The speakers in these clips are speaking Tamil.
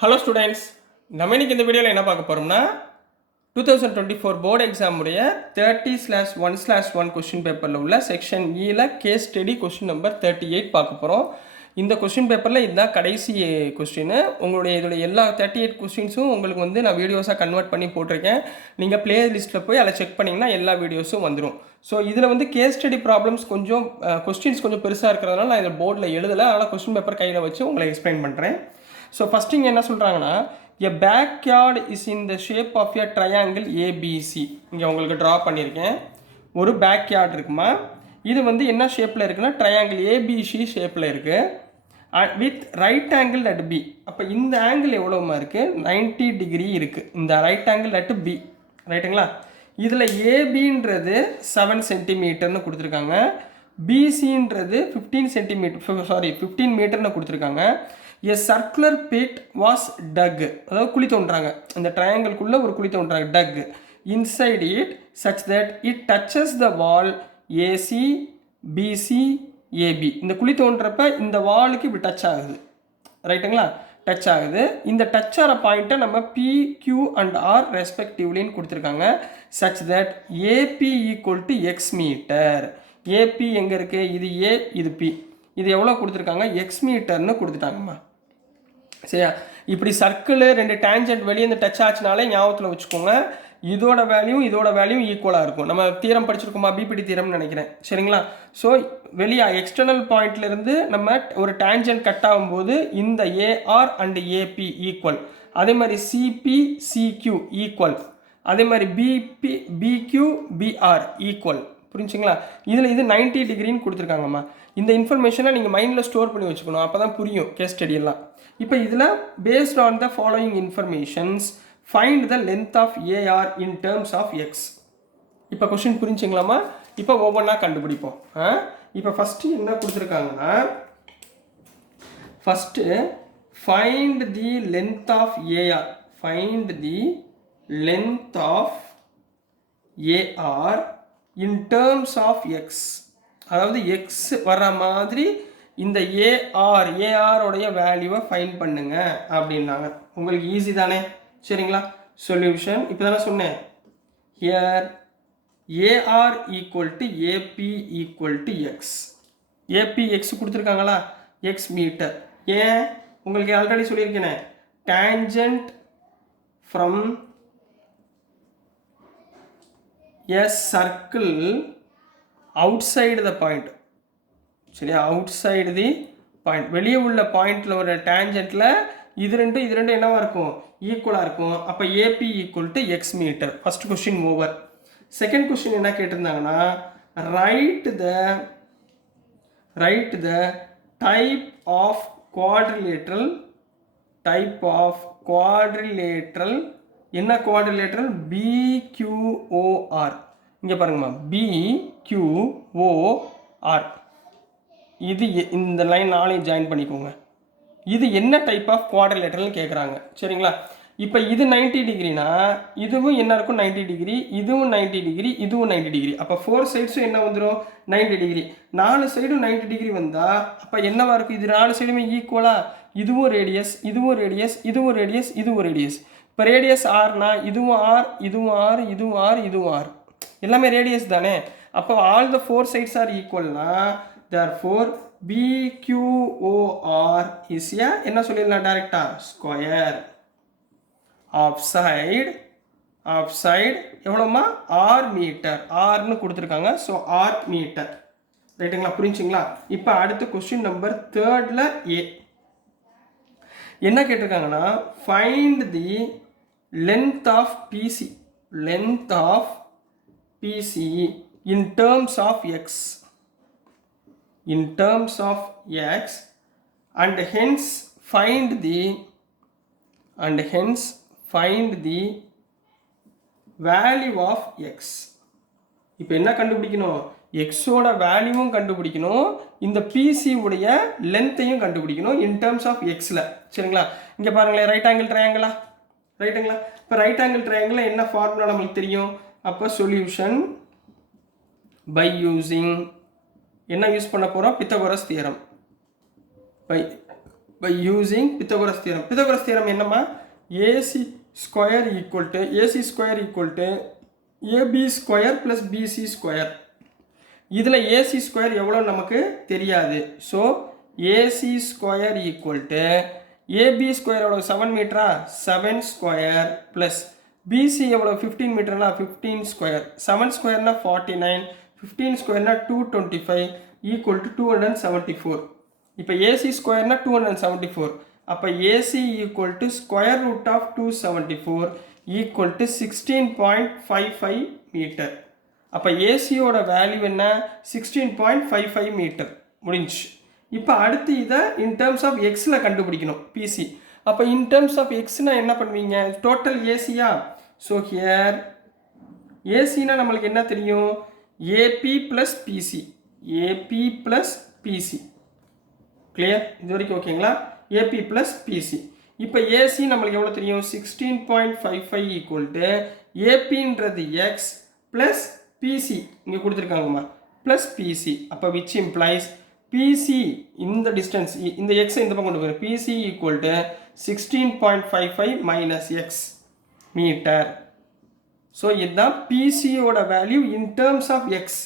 ஹலோ ஸ்டூடெண்ட்ஸ், நம்ம இன்னைக்கு இந்த வீடியோவில் என்ன பார்க்க போகிறோம்னா 2024 போர்டு எக்ஸாமுடைய 30/1/1 கொஸ்டின் பேப்பரில் உள்ள செக்ஷன் இயில் கேஸ் ஸ்டடி கொஸ்டின் நம்பர் 38 பார்க்க போகிறோம். இந்த கொஸ்டின் பேப்பரில் இதுதான் கடைசி கொஸ்டின். உங்களுடைய இதோடைய எல்லா 38 கொஸ்டின்ஸும் உங்களுக்கு வந்து நான் வீடியோஸாக கன்வெர்ட் பண்ணி போட்டிருக்கேன். நீங்கள் பிளே லிஸ்ட்டில் போய் அதில் செக் பண்ணிங்கன்னா எல்லா வீடியோஸும் வந்துடும். ஸோ இதில் வந்து கேஸ் ஸ்டடி ப்ராப்ளம்ஸ் கொஞ்சம் கொஸ்டின்ஸ் கொஞ்சம் பெருசாக இருக்கிறதுனால நான் இதில் போர்டில் எழுதலை. அதனால் கொஸ்டின் பேப்பர் கையில் வச்சு உங்களை எக்ஸ்பிளைன் பண்ணுறேன். ஸோ ஃபஸ்ட்டு இங்கே என்ன சொல்கிறாங்கன்னா, a backyard is in the shape of a triangle ABC. இங்கே உங்களுக்கு ட்ரா பண்ணியிருக்கேன். ஒரு பேக்யார்டு இருக்குமா, இது வந்து என்ன ஷேப்பில் இருக்குன்னா ட்ரையாங்கிள் ஏபிசி ஷேப்பில் இருக்குது with right angle at B. அப்போ இந்த ஆங்கிள் எவ்வளோமா இருக்குது? 90 டிகிரி இருக்குது இந்த ரைட் ஆங்கிள் அட் பி, ரைட்டுங்களா? இதில் ஏபின்றது 7 சென்டிமீட்டர்னு கொடுத்துருக்காங்க, பிசின்றது 15 மீட்டர்னு கொடுத்துருக்காங்க. A circular pit was dug, அதாவது குழி தோன்றாங்க, இந்த ட்ரையாங்கிள்குள்ளே ஒரு குழி தோன்றாங்க, dug inside it such that it touches the wall AC BC AB. இந்த குழி தோன்றப்ப இந்த வாலுக்கு இப்படி டச் ஆகுது, ரைட்டுங்களா? டச் ஆகுது. இந்த டச் ஆகிற பாயிண்ட்டை நம்ம பி கியூ அண்ட் ஆர் ரெஸ்பெக்டிவ்லின்னு கொடுத்துருக்காங்க. Such that AB equal to X meter. AB எங்கே இருக்குது? இது ஏ, இது பி. இது எவ்வளோ கொடுத்துருக்காங்க? எக்ஸ் மீட்டர்னு கொடுத்துட்டாங்கம்மா. சரியா? இப்படி சர்க்கிள் ரெண்டு டேஞ்சன்ட் வெளியே இந்த டச் ஆச்சுனாலே ஞாபகத்தில் வச்சுக்கோங்க, இதோட வேல்யூ ஈக்குவலாக இருக்கும். நம்ம தீரம் படிச்சிருக்கோமா, பிபிடி தீரம்னு நினைக்கிறேன், சரிங்களா? ஸோ வெளியே எக்ஸ்டர்னல் பாயிண்ட்லேருந்து நம்ம ஒரு டேஞ்சன்ட் கட் ஆகும்போது இந்த ஏஆர் அண்ட் ஏபி ஈக்குவல், அதே மாதிரி சிபி சிக்யூ ஈக்குவல், அதே மாதிரி பிக்யூ பிஆர் ஈக்குவல். புரிஞ்சுங்களா? இதில் இது 90 டிகிரின்னு கொடுத்துருக்காங்கம்மா. இந்த இன்ஃபர்மேஷனை நீங்கள் மைண்டில் ஸ்டோர் பண்ணி வச்சுக்கணும், அப்போ தான் புரியும் கேஸ் ஸ்டடியெல்லாம். இப்போ இதில் based on the following informations find the length of AR in terms of X. இப்போ கொஸ்டின் புரிஞ்சுங்களாம்மா? இப்போ ஒவ்வொன்றா கண்டுபிடிப்போம். இப்போ ஃபஸ்ட்டு என்ன கொடுத்துருக்காங்கன்னா, first find the length of AR. Find the length of AR in terms of X. அதாவது எக்ஸ் வர மாதிரி இந்த ஏஆரோடைய வேல்யூவை ஃபைண்ட் பண்ணுங்க அப்படின்னாங்க. உங்களுக்கு ஈஸி தானே, சரிங்களா? சொல்யூஷன் இப்போ தானே சொன்னேன். Here AR equal to AB equal to x. AB x கொடுத்துருக்காங்களா, எக்ஸ் மீட்டர். ஏன் உங்களுக்கு ஆல்ரெடி சொல்லியிருக்கேனே, tangent from a circle outside the point. சரியா? அவுட்சைடு தி பாயிண்ட், வெளியே உள்ள பாயிண்டில் ஒரு டேஞ்சன்ட்டில் இது ரெண்டும் என்னவா இருக்கும்? ஈக்குவலாக இருக்கும். அப்போ AB equal to X metre. First question over. Second question என்ன கேட்டிருந்தாங்கன்னா, write the type of quadrilateral. என்ன குவாட்ரிலேட்ரல்? பிக்யூஓஆர். இங்கே பாருங்கம்மா, பிக்யூஓஆர். இது இந்த லைன் நாளையும் ஜாயின் பண்ணிக்கோங்க. இது என்ன டைப் ஆஃப் குவாட்ரிலேட்டரல்னு கேட்குறாங்க, சரிங்களா? இப்போ இது 90 டிகிரினா இதுவும் என்ன இருக்கும்? 90 டிகிரி, இதுவும் 90 டிகிரி, இதுவும் 90 டிகிரி. அப்போ 4 சைட்ஸும் என்ன வந்துடும்? 90 டிகிரி. 4 சைடும் 90 டிகிரி வந்தால் அப்போ என்னவா இருக்கும்? இது 4 சைடுமே ஈக்குவலா? இதுவும் ரேடியஸ், இதுவும் ரேடியஸ், இதுவும் ரேடியஸ், இதுவும் ரேடியஸ். இப்போ ரேடியஸ் ஆர்னா இதுவும் ஆர், இதுவும் ஆர், இதுவும் ஆர், இதுவும் ஆர், எல்லாமே ரேடியஸ் தானே. அப்போ ஆல் த 4 சைட்ஸ் ஆர் ஈக்குவல்னா therefore BQOR is a என்ன சொல்லிடலாம் டைரக்டா? ஸ்கொயர். ஆஃப் சைடு எவ்வளோமா? R metre. ஆர்னு கொடுத்துருக்காங்க, ஸோ ஆர் மீட்டர், ரைட்டுங்களா? புரிஞ்சுங்களா? இப்போ அடுத்த கொஸ்டின் நம்பர் 3rd ஏ என்ன கேட்டிருக்காங்கன்னா, find the length of BC. Length of BC in terms of x. In terms of x and hence find the value of x. இப்போ என்ன கண்டுபிடிக்கணும்? எக்ஸோட வேல்யூவும் கண்டுபிடிக்கணும், இந்த பிசி உடைய லென்த்தையும் கண்டுபிடிக்கணும் இன் டேர்ம்ஸ் ஆஃப் எக்ஸில், சரிங்களா? இங்கே பாருங்களேன், ரைட் ஆங்கிள் ட்ரையாங்கிளா, ரைட்டுங்களா? இப்போ ரைட் ஆங்கிள் ட்ரையாங்கிள் என்ன ஃபார்முலா நம்மளுக்கு தெரியும்? அப்போ சொல்யூஷன் பை யூஸிங் என்ன யூஸ் பண்ண போகிறோம்? Pythagoras theorem. by using Pythagoras theorem. Pythagoras theorem என்னமா AC square equal to AB square plus BC square. இதில் AC square எவ்வளோ நமக்கு தெரியாது. So AC square equal to AB square எவ்வளோ 7 மீட்டரா 7 square plus BC எவ்வளோ 15 மீட்டர்னா 15 square 7 squareனா 49 15 squareனா 225 equal to 274. இப்போ AC squareனா 274. அப்போ AC equal to square root of 274 equal to 16.55 meter. அப்போ ஏசியோட வேல்யூ என்ன 16.55 மீட்டர் முடிஞ்சு. இப்போ அடுத்து இதை இன் டேர்ம்ஸ் ஆஃப் எக்ஸில் கண்டுபிடிக்கணும் பிசி. அப்போ இன் டேர்ம்ஸ் ஆஃப் எக்ஸ்னா என்ன பண்ணுவீங்க டோட்டல் ஏசியா. ஸோ ஹியர் ஏசினா நம்மளுக்கு என்ன தெரியும் ஏபி ப்ளஸ் பிசி கிளியர் இது வரைக்கும் ஓகேங்களா ஏபி ப்ளஸ் பிசி. இப்போ ஏசி நம்மளுக்கு எவ்வளோ தெரியும் 16.55 ஈக்குவல் டு ஏபின்றது எக்ஸ் ப்ளஸ் பிசி இங்கே கொடுத்துருக்காங்கம்மா ப்ளஸ் பிசி. அப்போ விச் இம்ப்ளைஸ் பிசி இந்த டிஸ்டன்ஸ் இந்த எக்ஸை இந்த பக்கம் கொண்டு போகிறேன் BC equal to 16.55 minus x metre. So இதுதான் பிசியோட value in terms of X.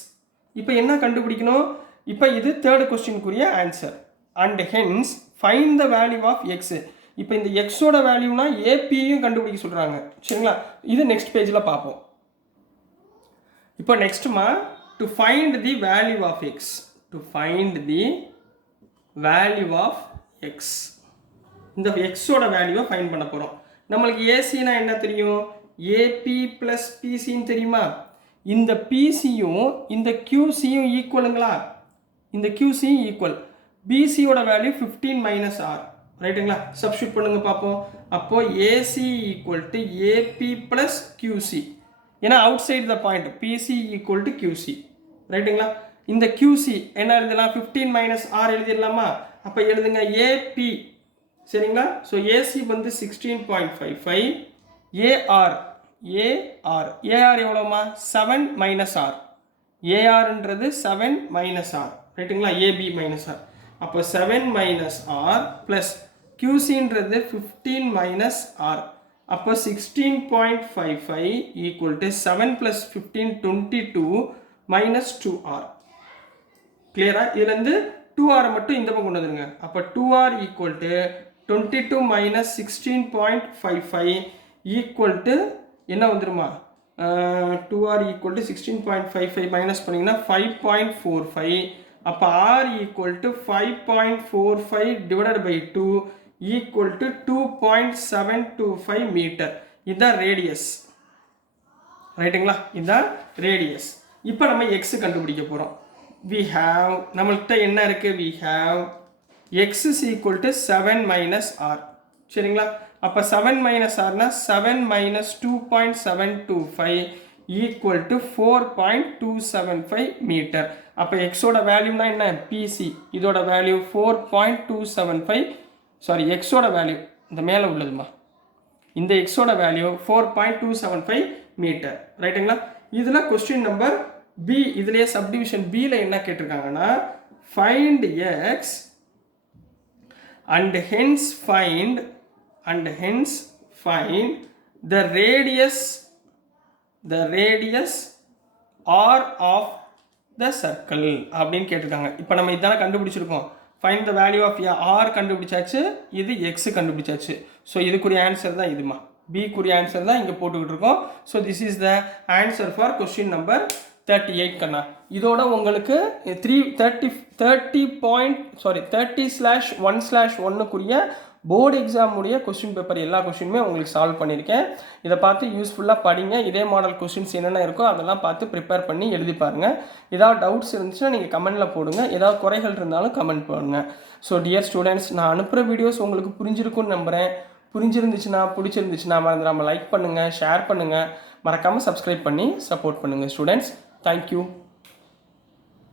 இப்போ என்ன கண்டுபிடிக்கணும் இப்போ இது தேர்ட் கொஸ்டினுக்குரிய answer. And hence find the value of X. இப்போ இந்த எக்ஸோட வேல்யூனா ஏபியும் கண்டுபிடிக்க சொல்கிறாங்க சரிங்களா. இது நெக்ஸ்ட் பேஜில் பார்ப்போம். இப்போ நெக்ஸ்ட்டுமா to find the value of x இந்த எக்ஸோட வேல்யூவை ஃபைண்ட் பண்ண போகிறோம். நம்மளுக்கு ஏசினா என்ன தெரியும் ஏபி ப்ளஸ் பிசின்னு தெரியுமா. இந்த பிசியும் இந்த கியூசியும் ஈக்குவலுங்களா இந்த கியூசியும் ஈக்குவல். பிசியோட வேல்யூ 15 மைனஸ் ஆர் ரைட்டுங்களா. சப்ஸ்டியூட் பண்ணுங்க பார்ப்போம். அப்போது AC equal to AB plus QC ஏன்னா outside the point BC equal to QC ரைட்டுங்களா. இந்த கியூசி என்ன எழுதலாம் 15 மைனஸ் ஆர் எழுதிடலாமா. அப்போ எழுதுங்க ஏபி சரிங்களா. ஸோ ஏசி வந்து 16.55 ஏஆர் எவ்வளோமா 7 மைனஸ் ஆர் ஏஆர்ன்றது 7 மைனஸ் ஆர் ரைட்டுங்களா ஏபி மைனஸ் ஆர். அப்போ 7 மைனஸ் ஆர் ப்ளஸ் கியூசின்றது 15 மைனஸ் ஆர். அப்போ 16.55 equal to 7 plus 15 22 minus 2R கிளியரா. இதுலேருந்து 2R மட்டும் இந்த பக்கம் கொண்டு வந்துருங்க. அப்போ 2R equal to 22 minus 16.55 equal to என்ன வந்துருமா 2R ஈக்குவல் டு 16.55 மைனஸ் பண்ணிங்கன்னா 5.45. அப்போ R equal to 5.45 divided by 2 equal to 2.725 meter. இதுதான் ரேடியஸ் ரைட்டுங்களா. இதுதான் ரேடியஸ். இப்போ நம்ம எக்ஸ் கண்டுபிடிக்க போகிறோம். நம்மள்கிட்ட என்ன இருக்குது we have x is equal to 7 minus r சரிங்களா. அப்போ 7 minus rனா 7 minus 2.725 equal to 4.275 மீட்டர். அப்போ எக்ஸோட வேல்யூனா என்ன பிசி இதோட வேல்யூ 4.275 சாரி எக்ஸோட வேல்யூ இந்த மேலே உள்ளதுமா இந்த எக்ஸோட வேல்யூ 4.275 மீட்டர் ரைட்டுங்களா. இதில் கொஸ்டின் நம்பர் பி இதுலேயே சப்டிவிஷன் பியில் என்ன கேட்டிருக்காங்கன்னா find x and hence find the radius R of the circle அப்படின்னு கேட்டிருக்காங்க. இப்போ நம்ம இதெல்லாம் கண்டுபிடிச்சிருக்கோம். Find the value of R கண்டுபிடிச்சாச்சு, இது எக்ஸ் கண்டுபிடிச்சாச்சு. ஸோ இதுக்குரிய ஆன்சர் தான் இதுமா பிக்குரிய ஆன்சர் தான் இங்கே போட்டுக்கிட்டு இருக்கோம். So this is the answer for question number 38 கண்ணா. இதோட உங்களுக்கு 30/1/1க்குரிய போர்டு எக்ஸாம் உடைய கொஸ்டின் பேப்பர் எல்லா கொஸ்டினுமே உங்களுக்கு சால்வ் பண்ணியிருக்கேன். இதை பார்த்து யூஸ்ஃபுல்லாக படிங்க. இதே மாடல் கொஸ்டின்ஸ் என்னென்ன இருக்கோ அதெல்லாம் பார்த்து ப்ரிப்பேர் பண்ணி எழுதி பாருங்கள். ஏதாவது டவுட்ஸ் இருந்துச்சுன்னா நீங்கள் கமெண்ட்டில் போடுங்க. ஏதாவது குறைகள் இருந்தாலும் கமெண்ட் பண்ணுங்கள். ஸோ டியர் ஸ்டூடெண்ட்ஸ், நான் அனுப்புகிற வீடியோஸ் உங்களுக்கு புரிஞ்சிருக்குன்னு நம்புகிறேன். பிடிச்சிருந்துச்சுன்னா மறந்துடாமல் லைக் பண்ணுங்கள், ஷேர் பண்ணுங்கள், மறக்காமல் சப்ஸ்கிரைப் பண்ணி சப்போர்ட் பண்ணுங்கள் ஸ்டூடெண்ட்ஸ். தேங்க்யூ.